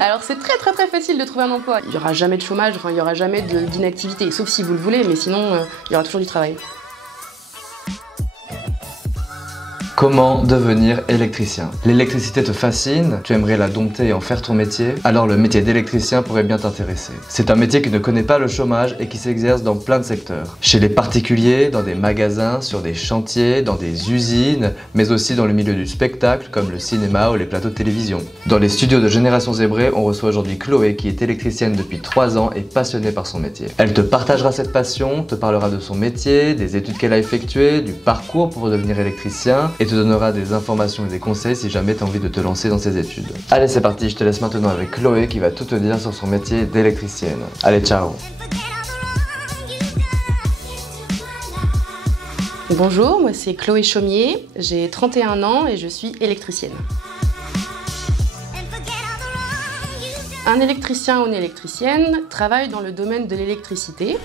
Alors c'est très facile de trouver un emploi. Il n'y aura jamais de chômage, enfin il n'y aura jamais d'inactivité, sauf si vous le voulez, mais sinon il y aura toujours du travail. Comment devenir électricien? L'électricité te fascine, tu aimerais la dompter et en faire ton métier? Alors le métier d'électricien pourrait bien t'intéresser. C'est un métier qui ne connaît pas le chômage et qui s'exerce dans plein de secteurs. Chez les particuliers, dans des magasins, sur des chantiers, dans des usines, mais aussi dans le milieu du spectacle comme le cinéma ou les plateaux de télévision. Dans les studios de Génération Zébré, on reçoit aujourd'hui Chloé qui est électricienne depuis 3 ans et passionnée par son métier. Elle te partagera cette passion, te parlera de son métier, des études qu'elle a effectuées, du parcours pour devenir électricien et te donnera des informations et des conseils si jamais tu as envie de te lancer dans ces études. Allez, c'est parti, je te laisse maintenant avec Chloé qui va tout te dire sur son métier d'électricienne. Allez, ciao! Bonjour, moi c'est Chloé Chaumier, j'ai 31 ans et je suis électricienne. Un électricien ou une électricienne travaille dans le domaine de l'électricité.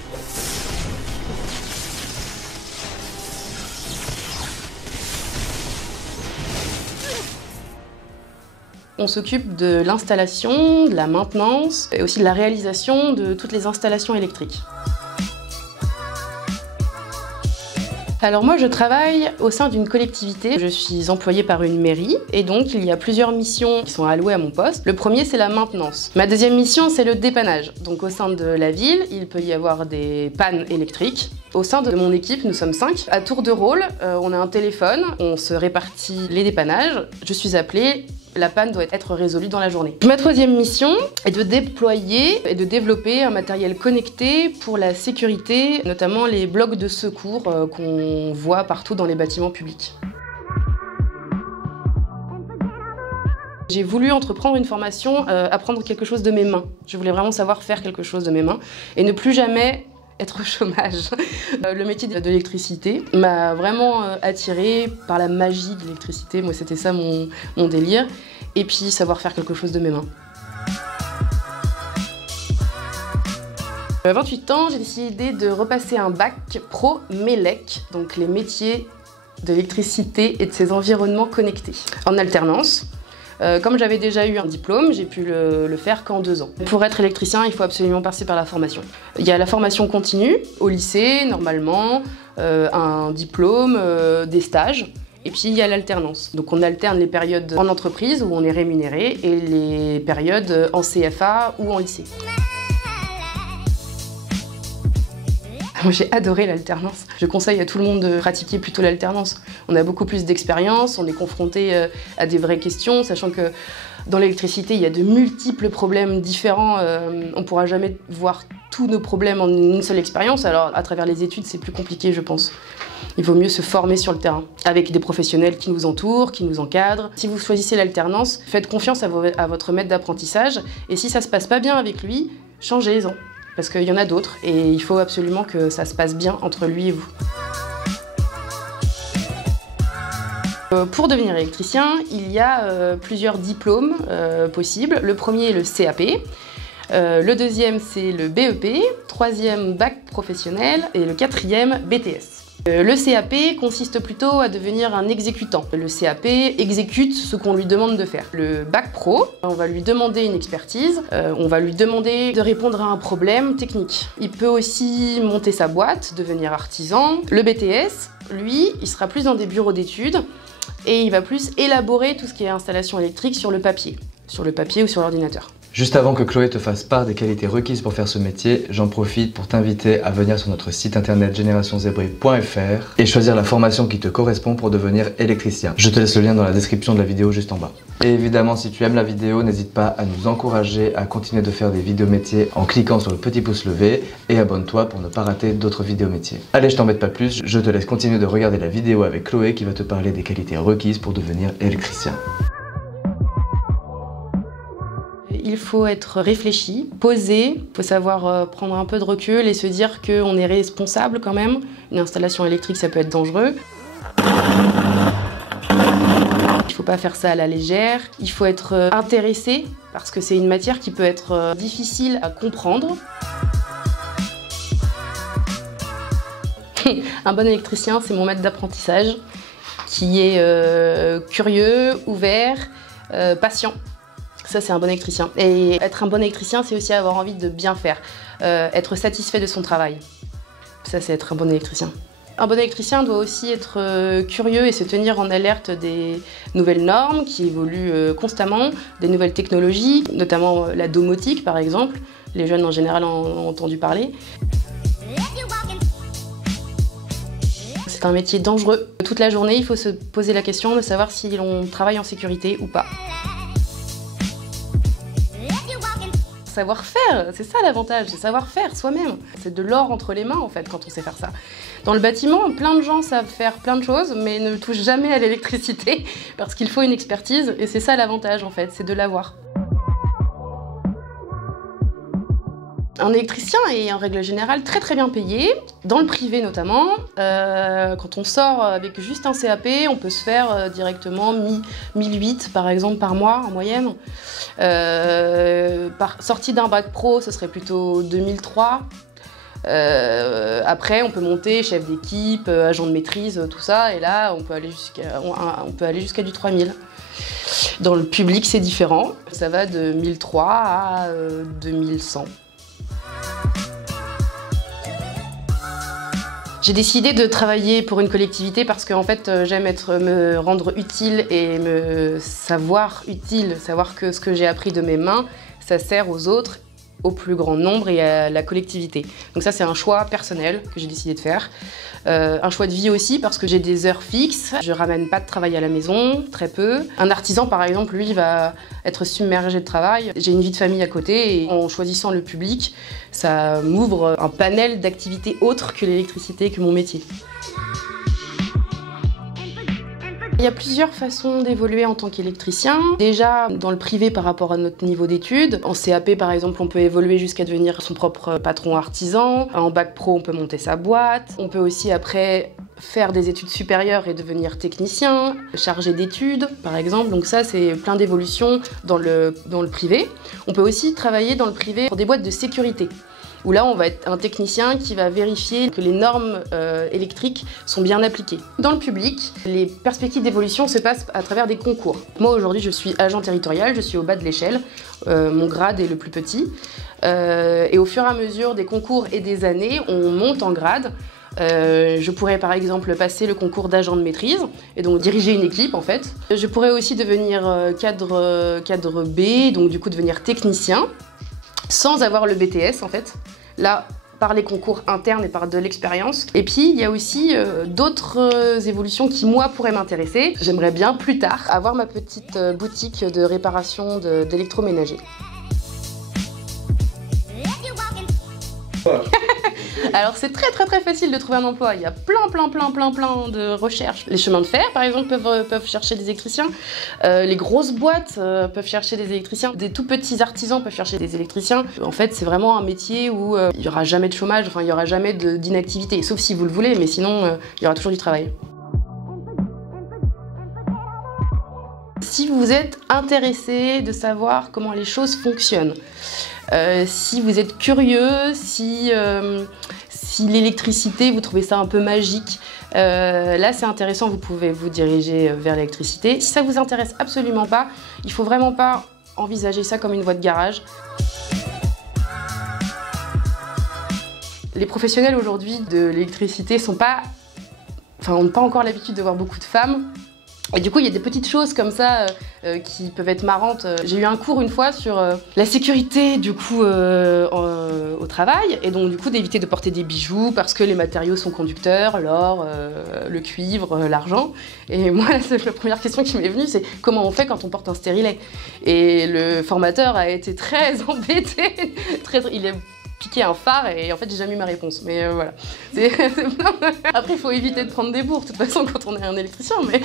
On s'occupe de l'installation, de la maintenance et aussi de la réalisation de toutes les installations électriques. Alors moi je travaille au sein d'une collectivité, je suis employée par une mairie et donc il y a plusieurs missions qui sont allouées à mon poste. Le premier c'est la maintenance. Ma deuxième mission c'est le dépannage. Donc au sein de la ville, il peut y avoir des pannes électriques. Au sein de mon équipe, nous sommes 5. À tour de rôle, on a un téléphone, on se répartit les dépannages. Je suis appelée, la panne doit être résolue dans la journée. Ma troisième mission est de déployer et de développer un matériel connecté pour la sécurité, notamment les blocs de secours qu'on voit partout dans les bâtiments publics. J'ai voulu entreprendre une formation, apprendre quelque chose de mes mains. Je voulais vraiment savoir faire quelque chose de mes mains et ne plus jamais être au chômage. Le métier de l'électricité m'a vraiment attirée par la magie de l'électricité. Moi, c'était ça mon délire. Et puis, savoir faire quelque chose de mes mains. À 28 ans, j'ai décidé de repasser un bac pro MELEC, donc les métiers de l'électricité et de ses environnements connectés, en alternance. Comme j'avais déjà eu un diplôme, j'ai pu le faire qu'en 2 ans. Pour être électricien, il faut absolument passer par la formation. Il y a la formation continue, au lycée, normalement, un diplôme, des stages, et puis il y a l'alternance. Donc on alterne les périodes en entreprise où on est rémunéré et les périodes en CFA ou en lycée. Moi, j'ai adoré l'alternance. Je conseille à tout le monde de pratiquer plutôt l'alternance. On a beaucoup plus d'expérience, on est confronté à des vraies questions, sachant que dans l'électricité, il y a de multiples problèmes différents. On ne pourra jamais voir tous nos problèmes en une seule expérience, alors à travers les études, c'est plus compliqué, je pense. Il vaut mieux se former sur le terrain, avec des professionnels qui nous entourent, qui nous encadrent. Si vous choisissez l'alternance, faites confiance à votre maître d'apprentissage, et si ça ne se passe pas bien avec lui, changez-en. Parce qu'il y en a d'autres et il faut absolument que ça se passe bien entre lui et vous. Pour devenir électricien, il y a plusieurs diplômes possibles. Le premier est le CAP, le deuxième c'est le BEP, troisième bac professionnel et le quatrième BTS. Le CAP consiste plutôt à devenir un exécutant. Le CAP exécute ce qu'on lui demande de faire. Le bac pro, on va lui demander une expertise, on va lui demander de répondre à un problème technique. Il peut aussi monter sa boîte, devenir artisan. Le BTS, lui, il sera plus dans des bureaux d'études et il va plus élaborer tout ce qui est installation électrique sur le papier ou sur l'ordinateur. Juste avant que Chloé te fasse part des qualités requises pour faire ce métier, j'en profite pour t'inviter à venir sur notre site internet générationzébré.fr et choisir la formation qui te correspond pour devenir électricien. Je te laisse le lien dans la description de la vidéo juste en bas. Et évidemment, si tu aimes la vidéo, n'hésite pas à nous encourager à continuer de faire des vidéos métiers en cliquant sur le petit pouce levé et abonne-toi pour ne pas rater d'autres vidéos métiers. Allez, je t'embête pas plus, je te laisse continuer de regarder la vidéo avec Chloé qui va te parler des qualités requises pour devenir électricien. Il faut être réfléchi, posé, il faut savoir prendre un peu de recul et se dire qu'on est responsable quand même. Une installation électrique, ça peut être dangereux. Il ne faut pas faire ça à la légère. Il faut être intéressé parce que c'est une matière qui peut être difficile à comprendre. Un bon électricien, c'est mon maître d'apprentissage qui est curieux, ouvert, patient. Ça, c'est un bon électricien. Et être un bon électricien, c'est aussi avoir envie de bien faire, être satisfait de son travail. Ça, c'est être un bon électricien. Un bon électricien doit aussi être curieux et se tenir en alerte des nouvelles normes qui évoluent constamment, des nouvelles technologies, notamment la domotique par exemple. Les jeunes en général en ont entendu parler. C'est un métier dangereux. Toute la journée, il faut se poser la question de savoir si l'on travaille en sécurité ou pas. Savoir-faire, c'est ça l'avantage, c'est savoir-faire soi-même. C'est de l'or entre les mains en fait quand on sait faire ça. Dans le bâtiment, plein de gens savent faire plein de choses mais ne touchent jamais à l'électricité parce qu'il faut une expertise et c'est ça l'avantage en fait, c'est de l'avoir. Un électricien est en règle générale très bien payé, dans le privé notamment. Quand on sort avec juste un CAP, on peut se faire directement 1008 par exemple par mois en moyenne. Sortie d'un bac pro, ce serait plutôt 2003. Après, on peut monter chef d'équipe, agent de maîtrise, tout ça, et là, on peut aller jusqu'à du 3000. Dans le public, c'est différent. Ça va de 1003 à 2100. J'ai décidé de travailler pour une collectivité parce qu'en fait, j'aime me rendre utile et me savoir utile, savoir que ce que j'ai appris de mes mains, ça sert aux autres, au plus grand nombre et à la collectivité. Donc ça, c'est un choix personnel que j'ai décidé de faire. Un choix de vie aussi parce que j'ai des heures fixes. Je ramène pas de travail à la maison, très peu. Un artisan, par exemple, lui, va être submergé de travail. J'ai une vie de famille à côté et en choisissant le public, ça m'ouvre un panel d'activités autres que l'électricité, que mon métier. Il y a plusieurs façons d'évoluer en tant qu'électricien. Déjà, dans le privé par rapport à notre niveau d'études. En CAP, par exemple, on peut évoluer jusqu'à devenir son propre patron artisan. En bac pro, on peut monter sa boîte. On peut aussi, après, faire des études supérieures et devenir technicien, chargé d'études, par exemple. Donc ça, c'est plein d'évolutions dans le privé. On peut aussi travailler dans le privé pour des boîtes de sécurité, où là, on va être un technicien qui va vérifier que les normes électriques sont bien appliquées. Dans le public, les perspectives d'évolution se passent à travers des concours. Moi, aujourd'hui, je suis agent territorial, je suis au bas de l'échelle. Mon grade est le plus petit. Et au fur et à mesure des concours et des années, on monte en grade. Je pourrais par exemple passer le concours d'agent de maîtrise et donc diriger une équipe en fait. Je pourrais aussi devenir cadre B, donc du coup devenir technicien, sans avoir le BTS en fait, là par les concours internes et par de l'expérience. Et puis il y a aussi d'autres évolutions qui moi pourraient m'intéresser. J'aimerais bien plus tard avoir ma petite boutique de réparation d'électroménager. Alors c'est très facile de trouver un emploi, il y a plein de recherches. Les chemins de fer par exemple peuvent chercher des électriciens, les grosses boîtes peuvent chercher des électriciens, des tout petits artisans peuvent chercher des électriciens. En fait c'est vraiment un métier où il n'y aura jamais de chômage, enfin il n'y aura jamais d'inactivité, sauf si vous le voulez, mais sinon il y aura toujours du travail. Si vous êtes intéressé de savoir comment les choses fonctionnent, si vous êtes curieux, si l'électricité, vous trouvez ça un peu magique, là c'est intéressant, vous pouvez vous diriger vers l'électricité. Si ça vous intéresse absolument pas, il faut vraiment pas envisager ça comme une voie de garage. Les professionnels aujourd'hui de l'électricité n'ont pas encore l'habitude de voir beaucoup de femmes. Et du coup, il y a des petites choses comme ça qui peuvent être marrantes. J'ai eu un cours une fois sur la sécurité du coup au travail, et donc du coup d'éviter de porter des bijoux parce que les matériaux sont conducteurs, l'or, le cuivre, l'argent. Et moi, la première question qui m'est venue, c'est comment on fait quand on porte un stérilet. Et le formateur a été très embêté, il est piqué un phare et en fait j'ai jamais eu ma réponse, mais voilà. Après il faut éviter de prendre des bourres de toute façon quand on est un électricien, mais...